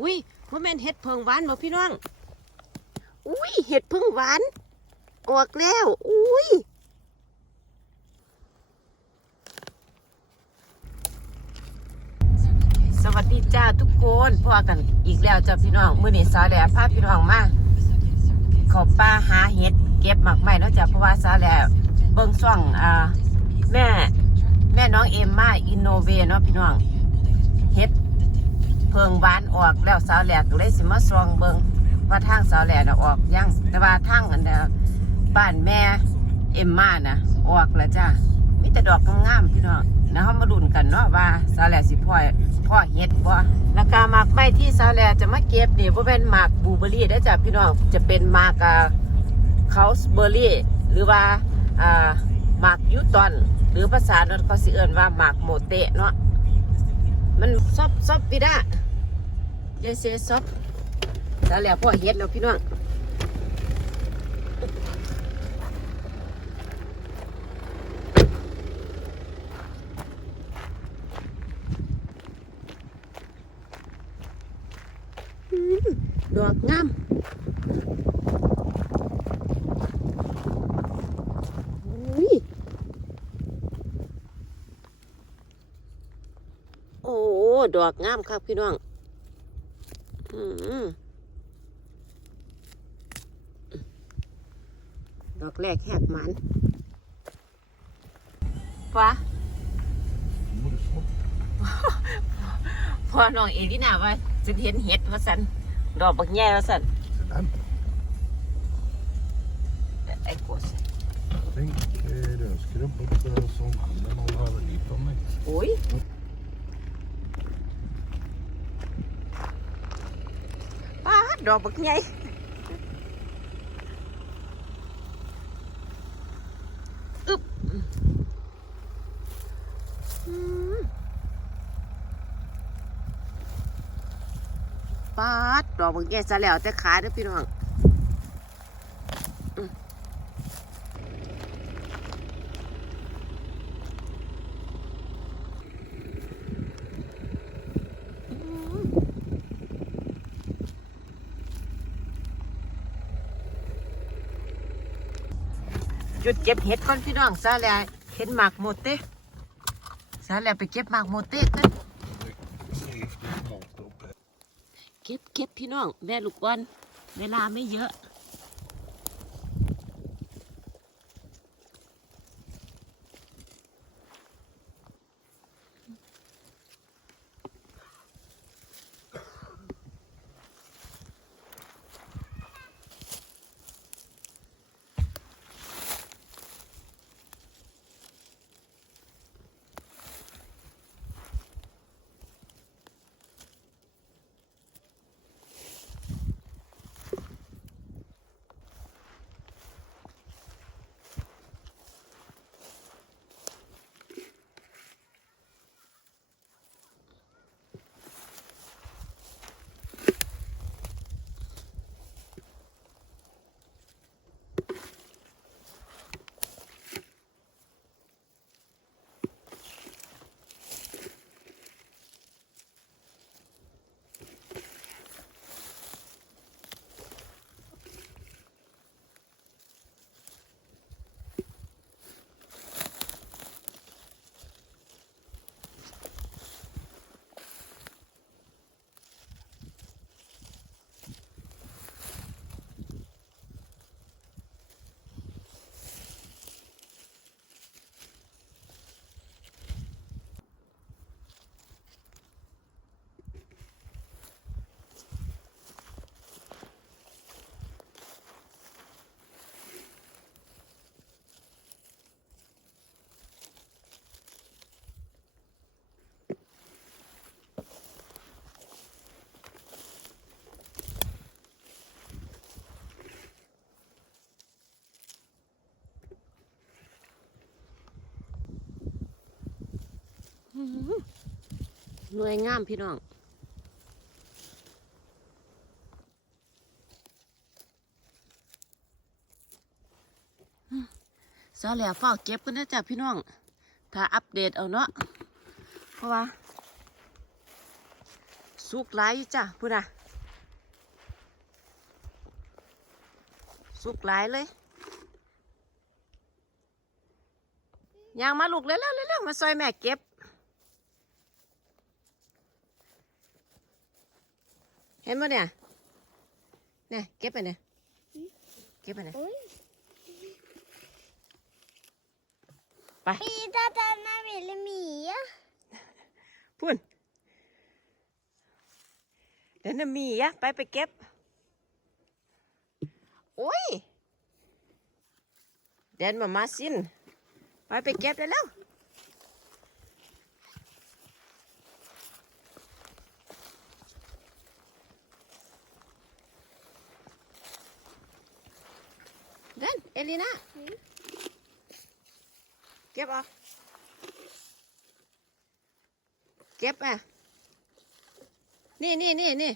อุ้ยว่าแม่นเห็ดเพิงหวานบ่พี่น้อง อุ้ยเห็ดเพิงหวาน ออกแล้ว อุ้ยสวัสดีจ้าทุกคนพอกันอีกแล้วจ้าพี่น้องมื้อนี้สาแหล่พาพี่น้องมาขอป่าหาเห็ดเก็บหมักไม้นาะจ้ะเพราะว่าสาแหล่เบิ่งซ่องอ่าแม่แม่น้องเอ็มมาอินโนเวเนาะพี่น้องเฮ็ด เพิงหวานออกแล้วสาวแหล่ก็เลยสิมาซองเบิงว่าทางสาวแหล่น่ะออกยังแต่ว่าทางอันเน่ะบ้านแม่เอ็มมาน่ะ ออกแล้วจ้ามีแต่ดอกงามๆพี่น้องแล้วเฮามาลุ้นกันเนาะว่าสาวแหล่สิพ่อพ่อเฮ็ดบ่แล้วก็หมากไม้ที่สาวแหล่จะมาเก็บนี่บ่แม่นหมากบลูเบอร์รี่เด้จ้ะพี่น้องจะเป็นหมากอ่าเขาสเบอร์รี่ หรือว่าอ่าหมากยูตอน หรือภาษาโนนเขาสิเอิ้นว่าหมากโมเตะเนาะมันซอบซอบปีดา เยเซซอบแล้วแล้วพ่อเฮ็ดแล้วพี่น้องดอกงามอุ๊ยโอ้ดอกงามครับพี่น้อง ดอกแรกแหกมันฟ้าพอน้องเอลินาว่าจะเห็นเห็ดว่าสันดอกบักแย่ว่าสัน Den. ไอ้โกส Tenk eh, rødskrubb opp eh, sånn men man har vel litt om meg. โอ้ยป้า ดอกบักใหญ่อึบปาดดอกบักใหญ่ซะแล้วแต่ขาเด้อพี่น้องอืม หยุดเก็บเห็ดก่อนพี่น้องซะแล้วเห็ดหมากโมเต้ซะแล้วไปเก็บหมากโมเต้กันเก็บเก็บพี่น้องแม่ลูกวันเวลาไม่เยอะ หน่วยงามพี่น้องซอแล้วเฝ้าเก็บกันนะจ๊ะพี่น้อง ถ้าอัปเดตเอาเนาะ เพราะว่าสุกหลยอยู่จ้ะพูดนะสุกหลเลยยางมาลูกเร็วๆเร็วๆมาซอยแม่เก็บ ห็นปะเนี่ยเนี่ยเก็บไปเนี่ยเก็บไปเนี่ย Oj. ไป Ida, denna ville Mia. พุ่นเดี๋ยวน่ะมีอะไปไปเก็บโอ้ยเดนมามาสินไปไปเก็บได้แล้ว เอลิน่าเก็บอะเก็บอะ นี่นี่นี่นี่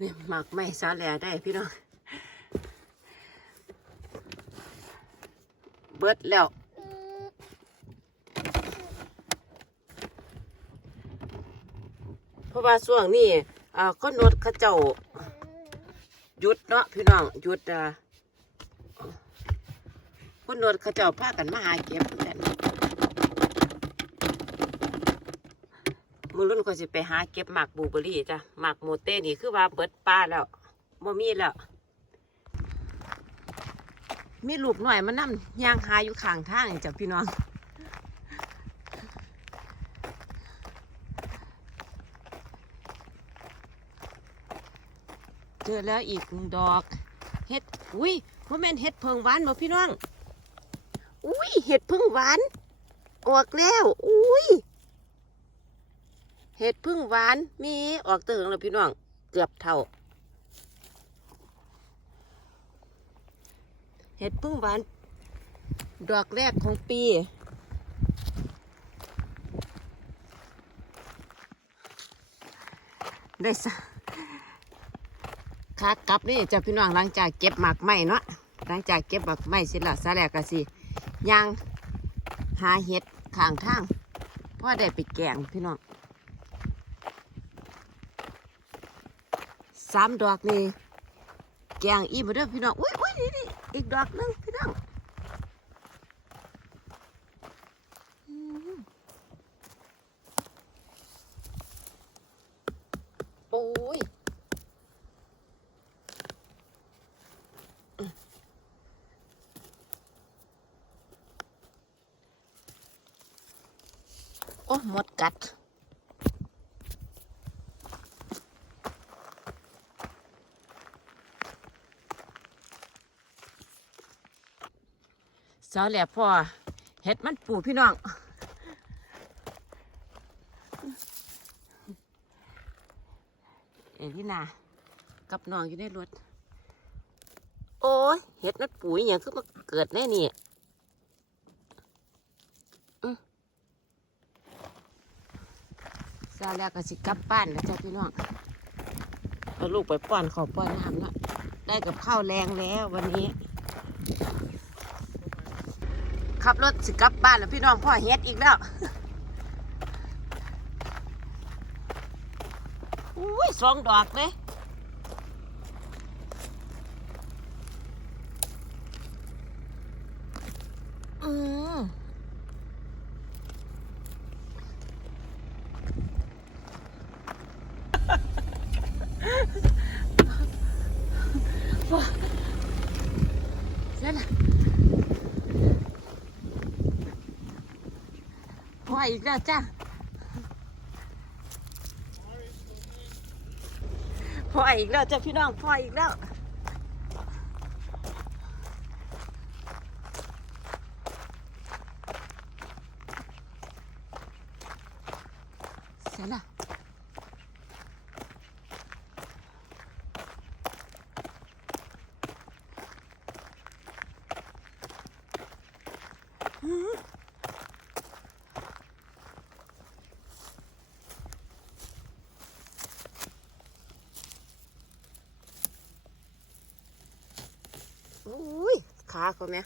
นี่หมักไม่ซาแหล่ได้พี่น้อง เบิดแล้วเพราะว่าช่วงนี้อ่าคนรถเขาเจ้าหยุดเนาะพี่น้องหยุดอ่าคนรถเขาเจ้าพากันมาหาเก็บกัน มือรุ่นก็สิไปหาเก็บหมากบูเบอรี่จ้ะหมากโมเต้นี่คือว่าเบิดป้าแล้วบ่มีแล้ว มีลูกหน่อยมานำย่ยางหาอยู่ข้างทางจ้ะพี่น้องเจอแล้วอีกหนึ่งดอกเห็ดอุ้ยว่าแม่นเห็ดเพิงหวานบ่พี่น้อง อุ้ยเห็ดพึ่งหวาน ออกแล้ว อุ้ย เห็ดพึ่งหวานมีออกเติงแล้วพี่น้องเกือบเท่า เห็ดพึ่งหวาน ดอกแรกของปีได้สะขากลับนี่จะพี่น้องหลังจากเก็บหมากไม้เนาะหลังจากเก็บหมากไม้เสร็จแล้วซะแล้วก็สิย่างหาเห็ดข้างทางพราะได้ไปแกงพี่น้อง สามดอกนี่แกงอีมาเด้อพี่น้องอุ้ยอุ้ยนี่นี่อีกดอกหนึงพี่น้องโอ้ยโอ้หมดกัด สาแหลบพ่อเห็ดมันปูพี่น้องเอลินากับน้องอยู่ในรถ โอ้ยเห็ดนัดปุ๋ยอย่างคือมาเกิดแน่นี่อื้อซาแล้วก็สิกลับบ้านแล้วจ้ะพี่น้องเอาลูกไปป้อนขอป้อนน้ำเนาะได้กับข้าวแรงแล้ววันนี้ ขับรถสิกลับบ้านแล้วพี่น้องพ่อเฮ็ดอีกแล้วอุ้ยสองดอกเลยอืมเสร็จละพ่ ออีกแล้วจ้าพออีกแล้วจ้าพี่น้องพออีกแล้ว เสร็จละอุ้ย ขาเขาไหม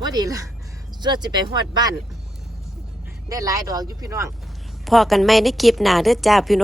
ว่าดีละส่วนจะไปหอดบ้าน ได้หลายดอกอยู่พี่น้อง พอกันไหมในคลิปหนาเด้อจ้าพี่น้อง